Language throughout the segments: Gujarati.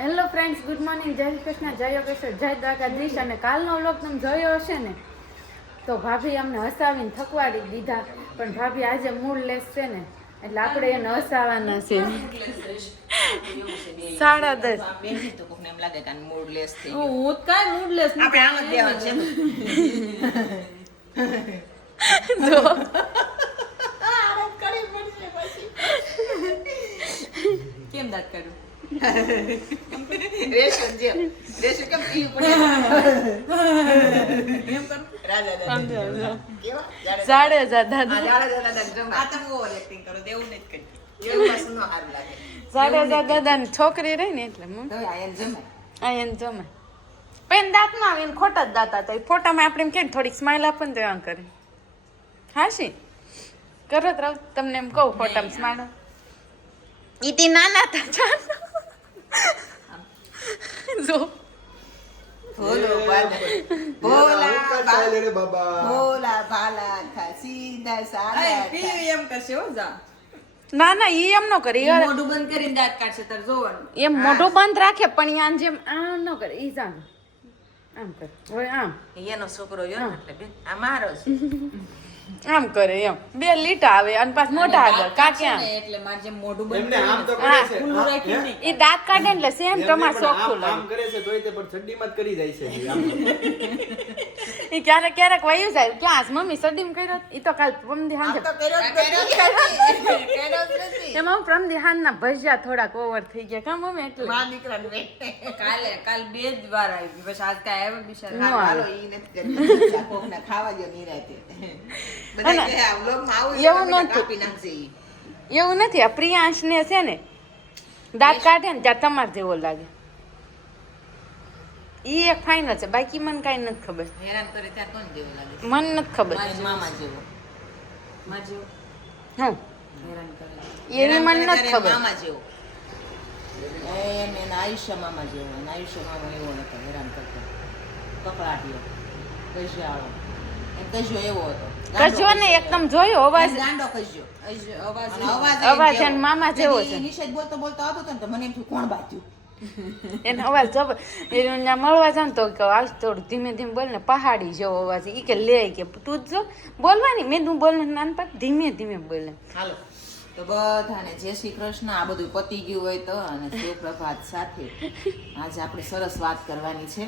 હેલો ફ્રેન્ડ્સ, ગુડ મોર્નિંગ, જય શ્રી કૃષ્ણ, જય યોગેશ્વર, જય દ્વારકાધીશ. અને કાલનો વ્લોગ તમે જોયો હશે ને, તો ભાભી અમને હસાવીને થકવાડી દીધા. પણ ભાભી આજે મૂડ લેસ છે ને, એટલે આપણે એને હસાવાના છે. 10:30. હું કાંઈ મૂડ લેસ નથી. જો કેમ દાંત કાઢું? રેશમ કેમ પીવું પડે? એમ કર રાજા દાદા છોકરી રહી ને એટલે આયન જમે પેન દાંતમાં આવીને ખોટા જ દાંત હતા. ફોટામાં આપણે એમ કે થોડીક સ્માઈલ આપે ને તો એમ કરે. હાશી કરો તો તમને એમ કહું ફોટામાં સ્માઈલ ઈટી નાના હતા જો ના ના ઈ એમ નો કરે. મોઢું બંધ કરીને દાંત કાઢશે તાર જોવાનું. એમ મોઢું બંધ રાખે પણ આમ જેમ આમ નો કરે. ઈ જાણ આમ કરે. હવે આમ એનો છોકરો યો એટલે બેન આ મારો છે. આમ કરે એમ બે લીટા આવે અને પાછ મોઢા આગળ કાક્યા એટલે માર જેમ મોઢું બંધ આમ તો કરે છે ખુલ્લું રાખી નહીં. ઈ દાંત કાઢે એટલે સેમ તમાર સોખું લાગે. આમ કરે છે તોય તે પણ સડીમાં જ કરી જાય છે. ઈ ક્યારેક ક્યારેક વયું જાય. ક્યાં મમ્મી સડીમ કર્યો? ઈ તો કાલ પ્રમદી હાંજે તો કર્યો એમાં પ્રમદી હાંજના ભજીયા થોડાક ઓવર થઈ ગયા. કા મમ્મી એટલે માં દીકરાને કાલ બે જ વાર આવી બસ આજ કાય આવે બિચારા હાલો ઈ નથી કરી કોકના ખાવા જો ની રાતે. એવું નથી. આ પ્રિયાંશ ને છે ને દાંત કાઢે ને ત્યાં તમારે જેવો લાગે. ઈ એક ફાઇનલ છે. બાકી મને કઈ નથી ખબર. હેરાન કરે ત્યાં કોણ જેવો લાગે મને નથી ખબર. મામા જેવો હા હેરાન કરે એની મને નથી ખબર. મામા જેવો એને આયુષ્ય મામા જેવો. આયુષ્ય મામા એવો હતો હેરાન કરતો કકડાટીયો કજિયાળો કજિયો એવો હતો. કજ્યો ને એકદમ જોયો અવાજ ગાંડો કજ્યો અવાજ અને મામા જેવો છે. નિષેધ બોલતો બોલતો આવતો તો મને એમ થયું કોણ બાજ્યું એનો અવાજ જબર. એને મળવા જાવ તો કે હાલ થોડું ધીમે ધીમે બોલ ને પહાડી જેવો અવાજ. ઈ કે લે કે તું જ જો બોલવાની મેં તું બોલ નાનપણ ધીમે ધીમે બોલે. હાલો તો બધાને જય શ્રી કૃષ્ણ. આ બધું પતી ગયું હોય તો અને સુપ્રભાત સાથે આજે આપણે સરસ વાત કરવાની છે.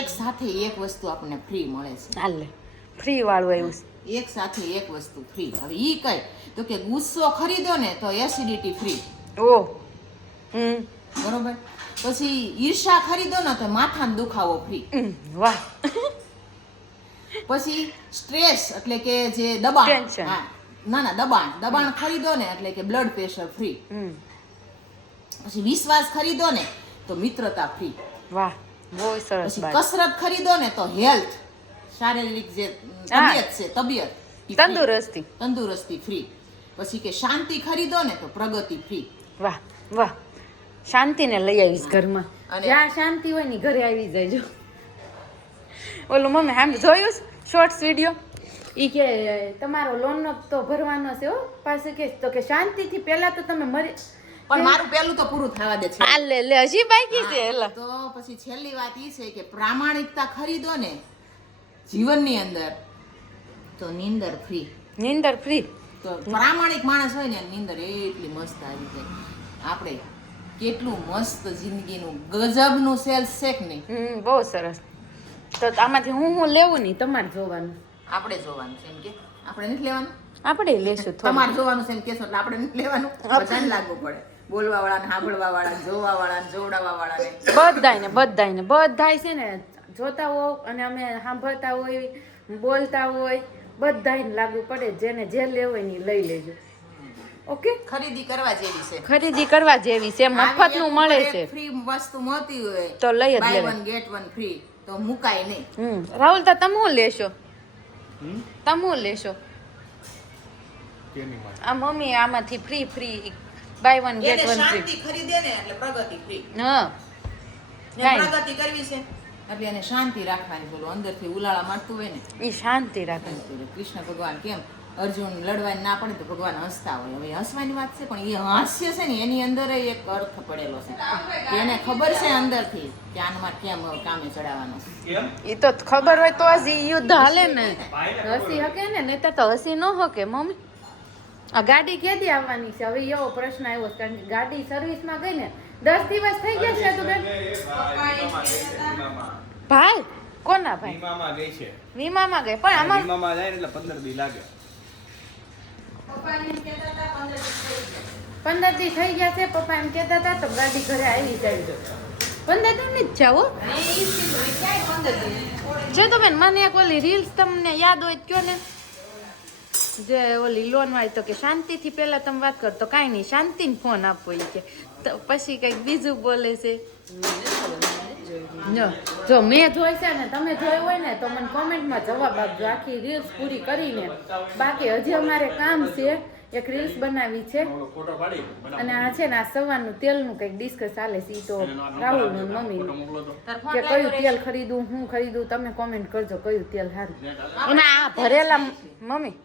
એક સાથે એક વસ્તુ આપણને ફ્રી મળે છે. હાલે ફ્રી વાળું આવ્યું છે. એક સાથે એક વસ્તુ ફ્રી. હવે ઈ કઈ તો કે ગુસ્સો ખરીદો ને તો એસિડિટી ફ્રી. ઓહ બરોબર. પછી ઈર્ષા ખરીદો ને તો માથાનો દુખાવો ફ્રી. વાહ. પછી સ્ટ્રેસ એટલે કે જે દબાણ ના દબાણ ખરીદો ને એટલે કે બ્લડ પ્રેશર ફ્રી. પછી વિશ્વાસ ખરીદો ને તો મિત્રતા ફ્રી. વાહ બહુ સરસ. પછી કસરત ખરીદો ને તો હેલ્થ શારીરિક જે તબિયત તંદુરસ્તી ફ્રી. પછી કે શાંતિ ખરીદો ને તો પ્રગતિ ફ્રી. વાહ વાહ. શાંતિને લઈ આવીશ ઘરમાં. જ્યાં શાંતિ હોય ને ઘરે આવી જાય. ઓલું મમ્મી આમ જોયું શોર્ટ્સ વિડીયો ઈ કે તમારો લોન તો ભરવાનો છે હો પાસે કે તો કે શાંતિથી પહેલા તો તમે મરી પણ મારું પહેલું તો પૂરું થવા દે છે. આ લે હજી બાકી છે. તો પછી છેલ્લી વાત ઈ છે કે પ્રામાણિકતા ખરીદો ને જીવનની અંદર તો નીંદર ફ્રી. નીંદર ફ્રી. તો પ્રામાણિક માણસ હોય ને નીંદર એટલી મસ્ત આવી જાય. આપણે કેટલું મસ્ત જિંદગીનું ગજબનું સેલ્સ છે કે નહીં. બહુ સરસ. તો આમાંથી હું લેવું નહીં તમારે જોવાનું. આપણે જોવાનું છે એમ કે આપણે નથી લેવાનું. આપણે લેશું. તમારે જોવાનું છે એમ કેશો એટલે આપણે નથી લેવાનું. બધાને લાગવું પડે. બોલવા વાળાને સાંભળવા વાળાને જોવા વાળાને જોવડાવવા વાળાને બધાય છે ને જોતા હોય અને અમે સાંભળતા હોય બોલતા હોય બધાને લાગુ પડે. જેને જે લેવું હોય ને લઈ લેજો. ઓકે. ખરીદી કરવા જેવી છે. ખરીદી કરવા જેવી છે. મફત નું મળે છે. ફ્રી વસ્તુ મળતી હોય તો લઈ જ લેવાય. Buy one get one free તો મુકાય નહીં. રાહુલ તો તમે શું લેશો? આ મમ્મી આમાંથી free buy one get one free. શાંતિ ખરીદે ને એટલે પ્રગતિ ફ્રી. હા પ્રગતિ કરવી છે એટલે એને શાંતિ રાખવાની. બોલો અંદરથી ઉલાળા મારતું હોય ને એ શાંતિ રાખવાની. કૃષ્ણ ભગવાન કેમ અર્જુન લડવાની ના પડે તો ભગવાન હસતા હોય. હવે હસવાની વાત છે પણ એ હાસ્ય છે ને એની અંદર એક અર્થ પડેલો છે કે એને ખબર છે અંદરથી કે આનમાં કેમ કામે ચડાવવાનો છે. એ તો ખબર હોય તો જ યુદ્ધ હાલે ને. હસી હકે ને નહીં તો હસી ન હકે. મમ્મી આ ગાડી ક્યાંથી આવવાની છે? હવે એવો પ્રશ્ન આવ્યો છે કારણ કે ગાડી સર્વિસમાં ગઈ ને 10 દિવસ થઈ ગયા છે. તો ભાઈ કોના ભાઈ વીમામાં ગઈ છે. વીમામાં ગઈ પણ આમાં વીમામાં જાય એટલે 15 દી લાગે. 15 દી થઈ ગયા છે. પપ્પા એમ કહેતા હતા તો ગાડી ઘરે આવી જાય. 15 દી ની જ જાઓ. જો તમે મને એક ઓલી રીલ્સ તમને યાદ હોય તો કયો ને, જે ઓલી લોન વાળી તો કે શાંતિથી પહેલા તમે વાત કરો તો કાંઈ નહીં શાંતિને ફોન આપવો એ કે તો પછી કંઈક બીજું બોલે છે. જો મેં જોઈ છે ને તમે જોયું હોય ને તો મને કોમેન્ટમાં જવાબ આપજો આખી રીલ્સ પૂરી કરીને. બાકી હજી અમારે કામ છે, એક રીલ્સ બનાવી છે અને આ છે ને આ સવારનું તેલનું કંઈક ડિસ્કસ ચાલે છે. તો રાહુલ ને મમ્મી કે કયું તેલ ખરીદું, હું ખરીદું, તમે કોમેન્ટ કરજો કયું તેલ સારું. અને આ ભરેલા મમ્મી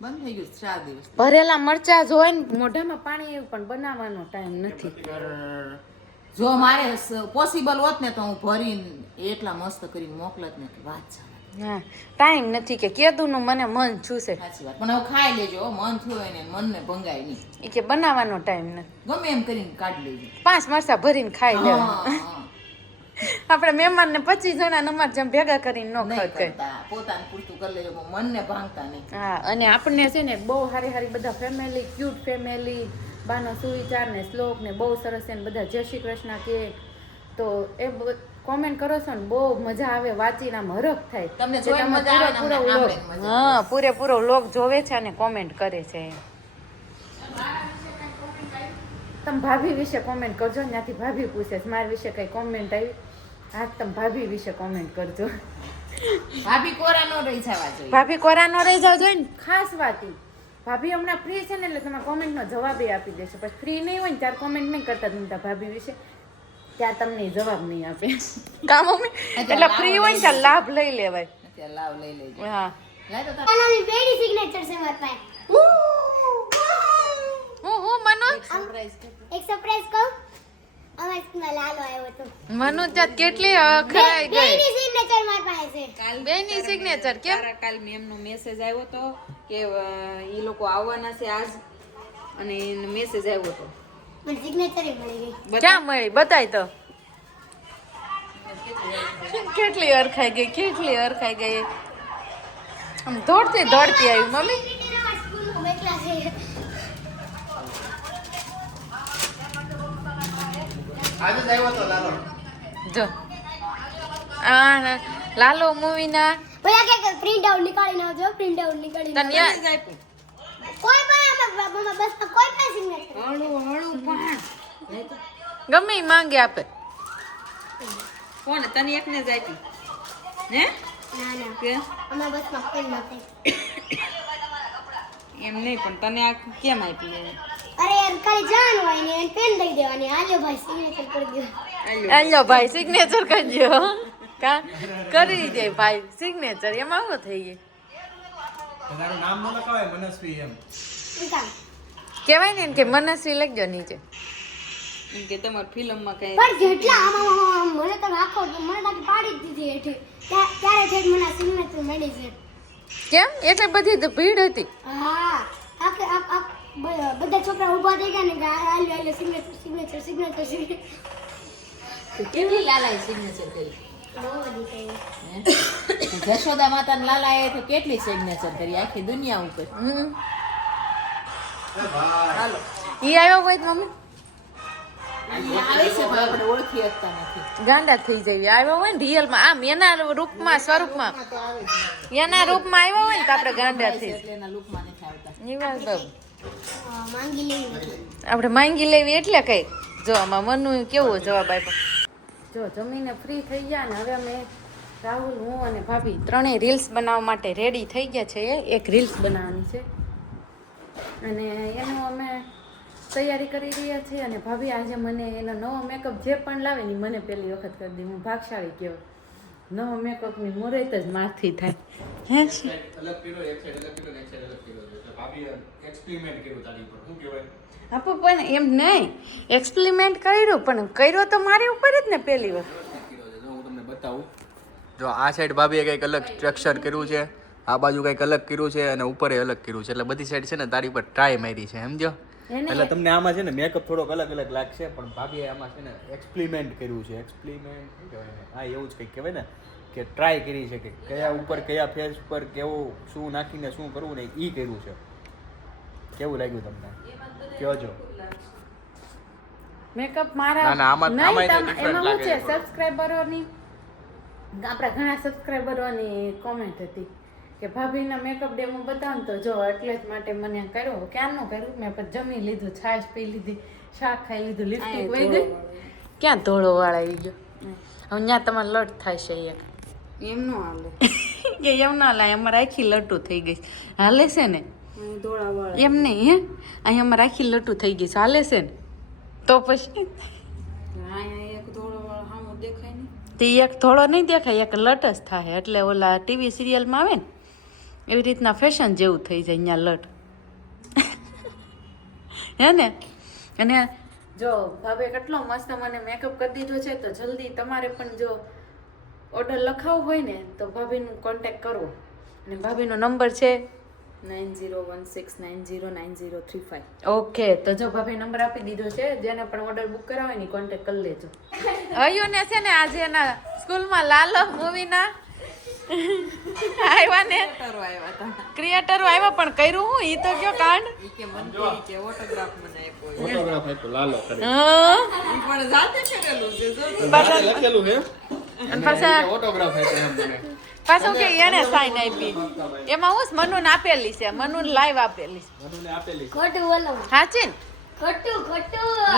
બંધ થઈ ગયું 4 દિવસ. ભરેલા મરચા જોઈ ને મોઢામાં પાણી એવું પણ બનાવવાનો ટાઈમ નથી. જો મારે પોસિબલ હોત ને તો હું ભરીને એટલા મસ્ત કરીને મોકલત ને કે વાત છે. હા ટાઈમ નથી કે કેદુનું મને મન છૂસે. સાચી વાત. પણ હવે ખાઈ લેજો, મન થયું હોય ને મનને ભંગાય નહીં. એ કે બનાવવાનો ટાઈમ નથી, ગમે એમ કરીને કાઢી લેજો. 5 મરચા ભરીને ખાઈ લેવા. આપણે મહેમાનને 25 જણા નમાજ જેમ ભેગા કરીને ન ખાતા, પોતાને પૂરતું કરી લેજો, મનને ભાંગતા નહીં. હા અને આપણને છે ને બહુ હારી હારી બધા ફેમિલી, ક્યુટ ફેમિલી, બાનો સુવિચાર ને શ્લોક ને બહુ સરસ છે ને બધા જય શ્રી કૃષ્ણ કે તો એ કોમેન્ટ કરો છો ને બહુ મજા આવે વાંચીને, આમ હરખ થાય તમને જોઈને મજા આવે ને. હા પૂરેપૂરો લોક જોવે છે અને કોમેન્ટ કરે છે. તમે ભાભી વિશે કોમેન્ટ કરજો. ત્યાંથી ભાભી પૂછે છે મારા વિશે કઈ કોમેન્ટ આવી. હા તમે ભાભી વિશે કોમેન્ટ કરજો. ભાભી કોરા નો રહી જવા જોઈએ. ભાભી કોરા નો રહી જવા જોઈએ ને. ખાસ વાત ઈ ભાભી હમણાં ફ્રી છે ને એટલે તમે કોમેન્ટનો જવાબ આપી દેશો. પછી ફ્રી નહીં હોય ને ત્યારે કોમેન્ટ નહીં કરતા તમે ભાભી વિશે, ત્યાં તમને જવાબ નહીં આપે. કામ મમ્મી એટલે ફ્રી હોય ને ત્યારે લાભ લઈ લેવાય. અત્યારે લાભ લઈ લેજો. હા લઈ તો તારી બેડી સિગ્નેચર છે મારા પાસે. હું મનો એક સરપ્રાઈઝ કહું, અમાર સ્કૂલમાં લાલો આવ્યો હતો. મનો ત્યાં કેટલી ખરાઈ ગઈ. બેડી સિગ્નેચર મારા પાસે છે. બેની સિગ્નેચર કેમ? કાલ મેમનો મેસેજ આવ્યો તો કે ઈ લોકો આવવાના છે આજ અને એનો મેસેજ આવ્યો તો. મને સિગ્નેચર મળી ગઈ. ક્યાં મળી બતાય તો. કેટલી અરખાઈ ગઈ, કેટલી અરખાઈ ગઈ. આમ દોડતી દોડતી આવી મમ્મી. સ્કૂલમાં બેઠલા છે. આજે જ આવ્યો તો લાલો. જો આ લાલો મૂવી ના ભલા કે પ્રિન્ટ આઉટ નીકાળીને આવજો, પ્રિન્ટ આઉટ નીકાળીને તને યાદ કોઈ પણ મમ્મા બસ કોઈ પણ સિગ્નેચર હળું પણ ગમે ઈ માંગે આપે. કોણ તને એકને જ આપી હે? ના ના કે અમારા બસમાં કોઈ નથી. એમ નહીં પણ તને આ કેમ આપી? અરે યાર ખાલી જવાનું હોય ને એને પેન દઈ દેવાની. આલ્યો ભાઈ સિગ્નેચર કરી દો. આલ્યો ભાઈ સિગ્નેચર કરજો. કા કરી દે ભાઈ સિગ્નેચર. એમાં શું થઈ ગઈ? તારું નામ ન લખાવાય મનસ્વી એમ. નીકાળ. કહેવાય ને કે મનસ્વી લખજો નીચે. એમ કે તમારી ફિલ્મમાં કઈ પણ જેટલા આમાં મને તો રાખો મને તાકી પાડી જ દીધી હેઠે. ત્યારે ઠેઠ મને સિગ્નેચર મળી છે. કેમ એટલે બધી તો ભીડ હતી? હા આ બધા છોકરા ઊભા થઈ ગયા ને આલ્યો સિગ્નેચર સિગ્નેચર સિગ્નેચર સિગ્નેચર. કેટલી લાલાએ સિગ્નેચર કરી? બહુ બધી થઈ. જશોદા માતા લાલાએ તો કેટલી સિગ્નેચર કરી આખી દુનિયા ઉપર. હાલો ઈ આવ્યો હોય તો મમ્મી આવે છે પણ આપણે ઓળખી શકતા નથી. ગાંડા થઈ જાય. આવ્યો હોય ને રિયલમાં આમ એના રૂપમાં સ્વરૂપમાં એના રૂપમાં આવ્યો હોય ને તો આપણે ગાંડા થઈ એટલે એના લુકમાં નથી આવતા. ઈ વાત બાબુ. માંગી લેવી. આપણે માંગી લેવી એટલે કઈ. જો આમાં મનુ કેવો જવાબ આપ્યો. જો જમીને ફ્રી થઈ ગયા ને હવે અમે રાહુલ, હું અને ભાભી ત્રણેય રીલ્સ બનાવવા માટે રેડી થઈ ગયા છે. એક રીલ્સ બનાવવાની છે અને એનું અમે તૈયારી કરી રહ્યા છીએ. અને ભાભી આજે મને એનો નવો મેકઅપ જે પણ લાવે ને મને પહેલી વખત કરી દે. હું ભાગશાળી કહેવાય. નવો મેકઅપની મુહૂર્ત જ મારથી થાય હે અલગ કર્યો એક સાઈડ અલગ કર્યો એક સાઈડ અલગ કર્યો એટલે ભાભીએ એક્સપેરિમેન્ટ કર્યું તારી પર શું કહેવાય આપો પણ એમ નહીં એક્સપેરિમેન્ટ કર્યું પણ કર્યો તો મારી ઉપર જ ને પહેલી વાર જો હું તમને બતાવું જો આ સાઈડ ભાભીએ કંઈક અલગ સ્ટ્રક્ચર કર્યું છે આ બાજુ કંઈક અલગ કર્યું છે અને ઉપર અલગ કર્યું છે એટલે બધી સાઈડ છે ને તારી પર ટ્રાય મારી છે સમજો એટલે તમને આમાં છે ને મેકઅપ થોડોક અલગ અલગ લાગશે પણ ભાભીએ આમાં છે ને એક્સપેરિમેન્ટ કર્યું છે એક્સપેરિમેન્ટ શું કહેવાય ને હા એવું જ કંઈક કહેવાય ને કે ટ્રાય કરી છે કે કયા ઉપર કયા ફેસ ઉપર કેવું શું નાખીને શું કરવું ને એ કર્યું છે કેવું લાગ્યું તમને કહેજો મેકઅપ મારા ના, આમાં નહીં, તો એમાં different શું લાગે છે છે થોડું. સબસ્ક્રાઇબરોની આપણા ઘણા સબસ્ક્રાઇબરોની કોમેન્ટ હતી કે ભાભીના મેકઅપ ડેમો બતાવો તો જો એટલે જ માટે મને કર્યો ક્યારનું કર્યું મેં પછી જમી લીધું છાશ પી લીધી શાક ખાઈ લીધું લિપસ્ટિક વહી ગઈ ક્યાં ધોળો વાળ આવી ગયો હવે ત્યાં તમારે લટ થાય છે એક એમ નો હાલે કે એમ ના લાય અમારે આખી લટ્ટુ થઈ ગઈ હાલે છે ને અહીં ધોળા વાળા એમ નહીં હે અહીં અમારે આખી લટ્ટુ થઈ ગઈ છે હાલે છે ને તો પછી અહીંયા એક ધોળો વાળો સામો દેખાય નહીં તે એક થોડો નહીં દેખાય એક લટ જ થાય એટલે ઓલા ટીવી સિરિયલમાં આવે ને એવી રીતના ફેશન જેવું થઈ જાય અહીંયા લટ હે ને અને જો ભાભે કેટલો મસ્ત મને મેકઅપ કરી દીધો છે તો જલ્દી તમારે પણ જો ઓર્ડર લખાવવો હોય ને તો ભાભીનું કોન્ટેક્ટ કરવો અને ભાભીનો નંબર છે 9016909035 ઓકે તો જો ભાભી નંબર આપી દીધો છે જેને પણ ઓર્ડર બુક કરાવે ને કોન્ટેક્ટ કરી લેજો અયુને છે ને આજે એના સ્કૂલમાં લાલો મૂવીના આવ્યા ને ફોટો આવ્યા હતા ક્રિએટરો આવ્યા પણ કર્યું હું ઈ તો કયો કાંડ ઈ કે મન કે ઓટોગ્રાફ મને આપ્યો ફોટોગ્રાફ આપ્યો લાલો કરે હા ઈ પણ જાતે કરેલું છે જો જાતે લખેલું છે અને પાછા ફોટોગ્રાફ આપ્યો એમ મને પાછું કે એને સાઈન આપી એમાં હું મનુને આપેલી છે મનુને લાઈવ આપેલી છે મનુને આપેલી ખોટું બોલો સાચી ને ખોટું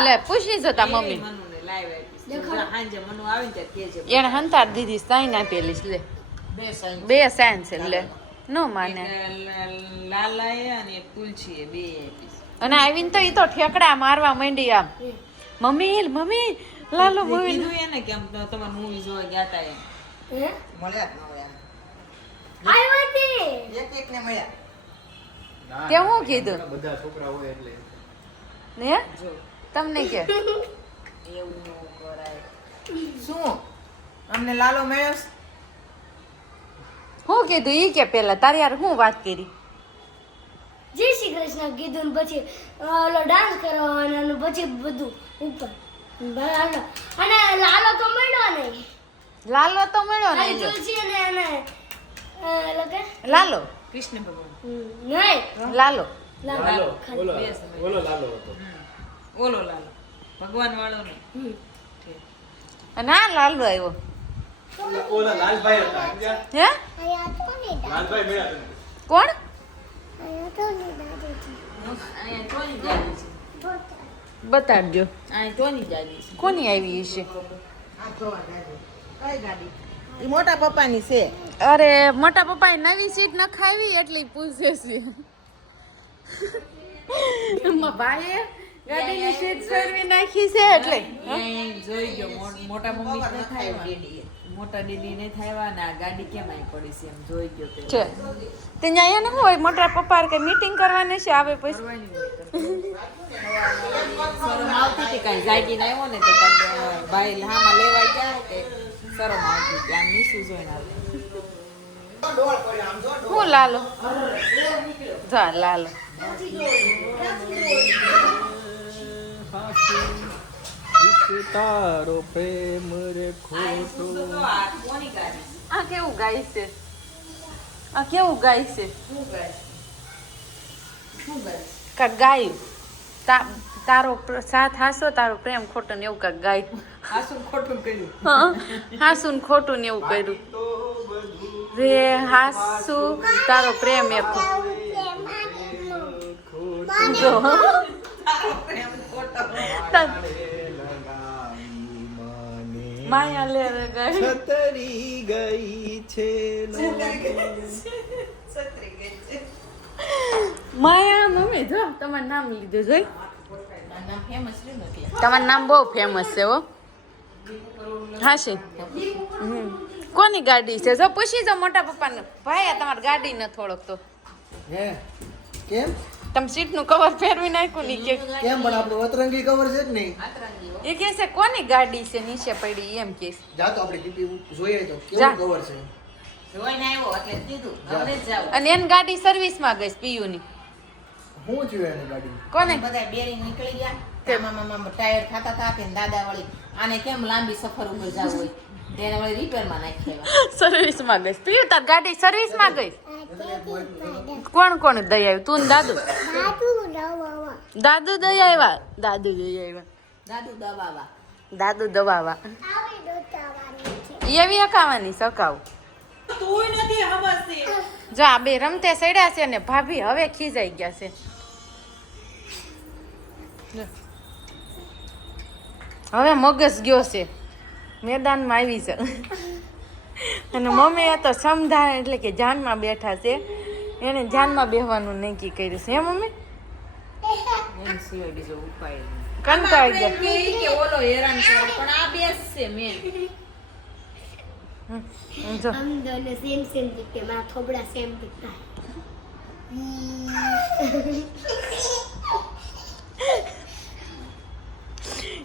લે પૂછી જો તા મમ્મી મનુને લાઈવ આપીશ હાંજે મનુ આવે ને ત્યારે કહેજે એને હંતાર દીધી સાઈન આપેલી છે લે બે સાઈન છે લે નો માને લાલાએ અને તુલસીએ બે આપીશ અને આવીને તો ઈ તો ઠેકડા મારવા માંડી આમ મમ્મી મમ્મી લાલો મૂવી કીધું એને કે આમ તમારે મૂવી જોવા ગયા તા એમ હે મળ્યા જ ન હોય એમ આવ્યો હતી એક એક ને મળ્યા તે હું કીધું બધા છોકરા હોય એટલે ને જો તમને કે એવું ન કરાય શું અમને લાલો મળ્યો છે? હું કીધું ઈ કે પેલા તારી યાર હું વાત કરી જય શ્રી કૃષ્ણ કીધું ને પછી ઓલો ડાન્સ કરવાનો અને પછી બધું ઉપર લાલો અને લાલો તો મળ્યો નહીં લાલો તો મળ્યો ને ખાલી જો. તુલસી અને ઓલો કે લાલો કૃષ્ણ ભગવાન નહીં લાલો લાલો ઓલો ઓલો લાલો હતો ઓલો લાલો ભગવાન વાળો ને અને આ લાલો આવ્યો ઓલા લાલભાઈ હતા સમજ્યા? હે અહીંયા તો નહીં લાલભાઈ મળ્યા તને. કોણ અહીંયા તો નહીં દાદાજી અહીંયા ટોની જાડી છે બતાડજો અહીંયા ટોની જાડી છે કોની આવી છે કઈ ગાડી ઈ મોટા પપ્પાની છે અરે મોટા પપ્પાએ નવી સીટ ન ખાવી એટલે પૂછે છે ભાઈએ ગાડીની સીટ ફેરવી નાખી છે એટલે અહીંયા જોઈ ગયો મોટા મમ્મી ને થાય મોટા દીદી ને થાય ને આ ગાડી કેમ આવી પડી છે એમ જોઈ ગયો તે છે તે અહીંયા ને શું હોય મોટા પપ્પા કે મીટિંગ કરવાની છે આવે પછી કરવાની હોય શરમ આવતી હતી કાંઈ જાગીને આવ્યો ને તો તને ભાઈ હામાં લેવા ગયા કે શરમ આવતી હતી આમ નીસું જોઈને આવતી હું લાલો જા લાલો તારો પ્રેમ રે ખોટો કોની ગાડી આ કેવું ગાય છે આ કેવું ગાય છે શું ગાય શું ગાય કાક ગાયું તારો સાથ હાસો તારો પ્રેમ ખોટો ને એવું કાક ગાય આ શું ખોટું કર્યું હાસુ ને ખોટું ને એવું કર્યું રે હાસુ તારો પ્રેમ એક જો માયા લે રે ગાય છતરી ગઈ છે માયા મમ્મી જો તમારું નામ લીધું જોઈ નામ ફેમસ રહ્યું ને એટલે તમારું નામ બહુ ફેમસ છે હો હાશી કોની ગાડી છે જો પૂછી જો મોટા પપ્પાને ભાઈ આ તમારી ગાડી ન થોડોક તો હે કેમ તમે સીટ નું કવર ફેરવી નાખ્યું ની કે કેમ પણ આપણું અતરંગી કવર છે જ નહીં એ કે છે કોની ગાડી છે નીચે પડી એમ કે છે. જા તો આપણે ટીપી જોઈએ તો જા. કેવું કવર છે જોઈને આવ્યો એટલે કીધું હવે જ જાવ. અને એની ગાડી સર્વિસમાં ગઈ પીયુ ની શું થયું એની ગાડી કોને બધા બેરિંગ નીકળી ગયા તેમાં મામા ટાયર ખાતા હતા કે દાદા વળી આને કેમ લાંબી સફર ઉપર જવું હોય તેને વળી રિપેરમાં નાખી આવ્યા. સર્વિસમાં ગઈ પીયુ તાર ગાડી સર્વિસમાં ગઈ કોણ દઈ આવ્યું તું ને દાદુ દાદુ દઈ આવ્યા દાદુ દઈ આવ્યા દાદુ દવાવા દાદુ દવાવા એવી હકાવાની સકાવ જો આ બે રમતે સડ્યા છે ને ભાભી હવે ખીજાઈ ગયા છે જો. હવે મગજ ગયો છે મેદાનમાં આવી છે અને મમ્મીએ તો સમજાય એટલે કે જાનમાં બેઠા છે એને જાનમાં બેહવાનું નક્કી કર્યું છે હે મમ્મી એમ સિવાય બીજો ઉપાય નહીં. કંટાળી ગયા કે ઓલો હેરાન કરે પણ આ બેસશે મેન જો हम दोनों सेम सेम दिखते मेरा थोबड़ा सेम दिखता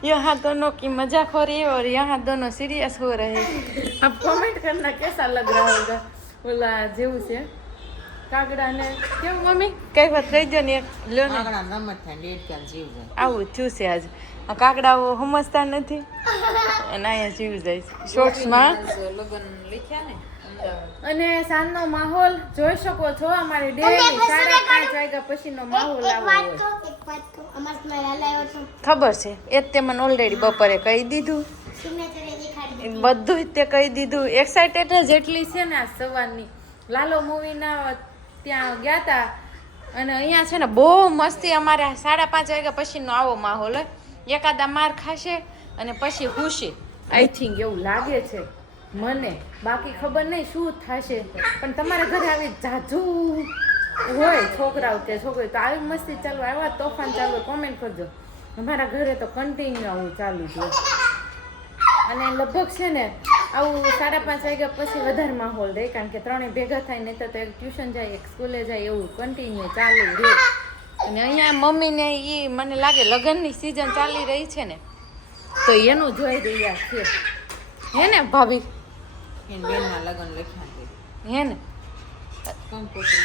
यहाँ दोनों की मजाक हो रही है और यहाँ दोनों सीरियस हो रहे हैं अब कमेंट करना कैसा लग रहा होगा बोला જેવું છે કાગડા ને કેમ મમ્મી કઈ વાત કહી દો ને લ્યો ને આગળ રમત થાય લેટ ક્યાં જીવ જાય. આવું થયું છે આજ આ કાગડાઓ સમજતા નથી અને અહીંયા જીવ જાય છે શોર્ટ્સમાં લગન લખ્યા ને અને સાંજનો માહોલ જોઈ શકો છો અમારી ડેલી 5:30 વાગ્યા પછીનો માહોલ આવો હોય एक बात को अमर में लाया तो ખબર છે એ જ તે મને ઓલરેડી બપોરે કહી દીધું सिग्नेचर दिखा બધું જ તે કહી દીધું એક્સાઇટેડ જ એટલી છે ને આ સવારની લાલો મૂવીના ત્યાં ગયા હતા અને અહીંયા છે ને બહુ મસ્તી અમારે 5:30 વાગ્યા પછીનો આવો માહોલ હોય એકાદા માર ખાશે અને પછી હુશે આઈ થિંક એવું લાગે છે મને બાકી ખબર નહીં શું થશે પણ તમારા ઘરે આવી જાજુ હોય છોકરાઓ કે છોકરી તો આવી મસ્તી ચાલુ આવ્યા તોફાન ચાલુ કોમેન્ટ કરજો અમારા ઘરે તો કન્ટિન્યુ આવું ચાલુ છે અને લગભગ છે ને આવું 5:30 વાગ્યા પછી વધારે માહોલ રહે કારણ કે ત્રણેય ભેગા થાય નહીં તો એક ટ્યુશન જાય એક સ્કૂલે જાય એવું કન્ટિન્યુ ચાલુ રહે અને અહીંયા મમ્મીને એ મને લાગે લગ્નની સિઝન ચાલી રહી છે ને તો એનું જોઈ રહ્યા છે હે ને ભાભી એની બેનના લગ્ન લખ્યા છે. હે ને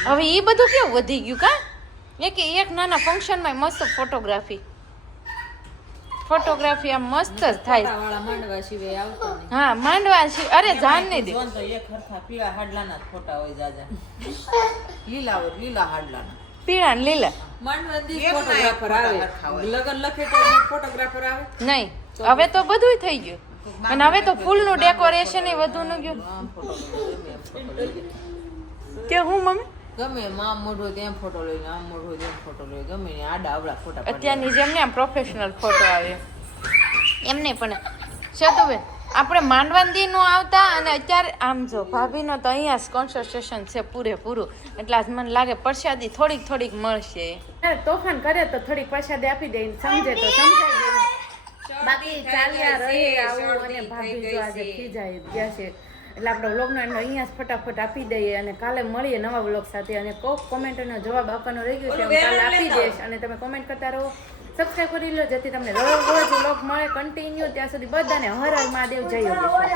હવે એ બધું કેવું વધી ગયું કા એક નાના ફંક્શનમાં મસ્ત ફોટોગ્રાફી આમ મસ્ત જ થાય વાળા માંડવા સિવાય આવતો નહીં હા માંડવા છે અરે જાન નહીં દે જોન તો એક હરખા પીળા હાડલાના જ ફોટા હોય જાજા લીલા હોય લીલા હાડલાના પીળા ને લીલા માંડવા દી એક ના એક ફોટોગ્રાફર ફોટા આવે હરખા હોય. લગન લખે તો ફોટોગ્રાફર આવે નહીં હવે તો બધું થઈ ગયું અને હવે તો ફૂલનું ડેકોરેશન એ વધુ ન ગયું આમ ફોટો લઈ ફોટો લઈ કે હું મમ્મી ગમે એમ આમ મોઢું તેમ ફોટો લઈને આમ મોઢું તેમ ફોટો લઈ ગમે ને આડા આવડા ફોટા પાડી અત્યારની જેમ ને આમ પ્રોફેશનલ ફોટો આવે એમને પણ શતુબેન આપણે માંડવાંદી નો આવતા અને અત્યારે આમ જો ભાભીનો તો અહીંયા જ કોન્સન્ટ્રેશન છે પૂરેપૂરું એટલે આજ મને લાગે પ્રસાદી થોડીક મળશે તોફાન કરે તો થોડીક પ્રસાદી આપી દે સમજે તો સમજાય દે બાકી ચાલ્યા રહે આવું અને ભાભી જો આજે ખીજાઈ ગયા છે એટલે આપણે વ્લોગનો અહીંયા જ ફટાફટ આપી દઈએ અને કાલે મળીએ નવા વ્લોગ સાથે અને કોક કોમેન્ટનો જવાબ આપવાનો રહી ગયો છે હું કાલે આપી દઈશ અને તમે કોમેન્ટ કરતા રહો સબસ્ક્રાઈબ કરી લો જેથી તમને રોજ વ્લોગ મળે કન્ટિન્યુ ત્યાં સુધી બધાને હર હર મહાદેવ જય યોગેશ્વર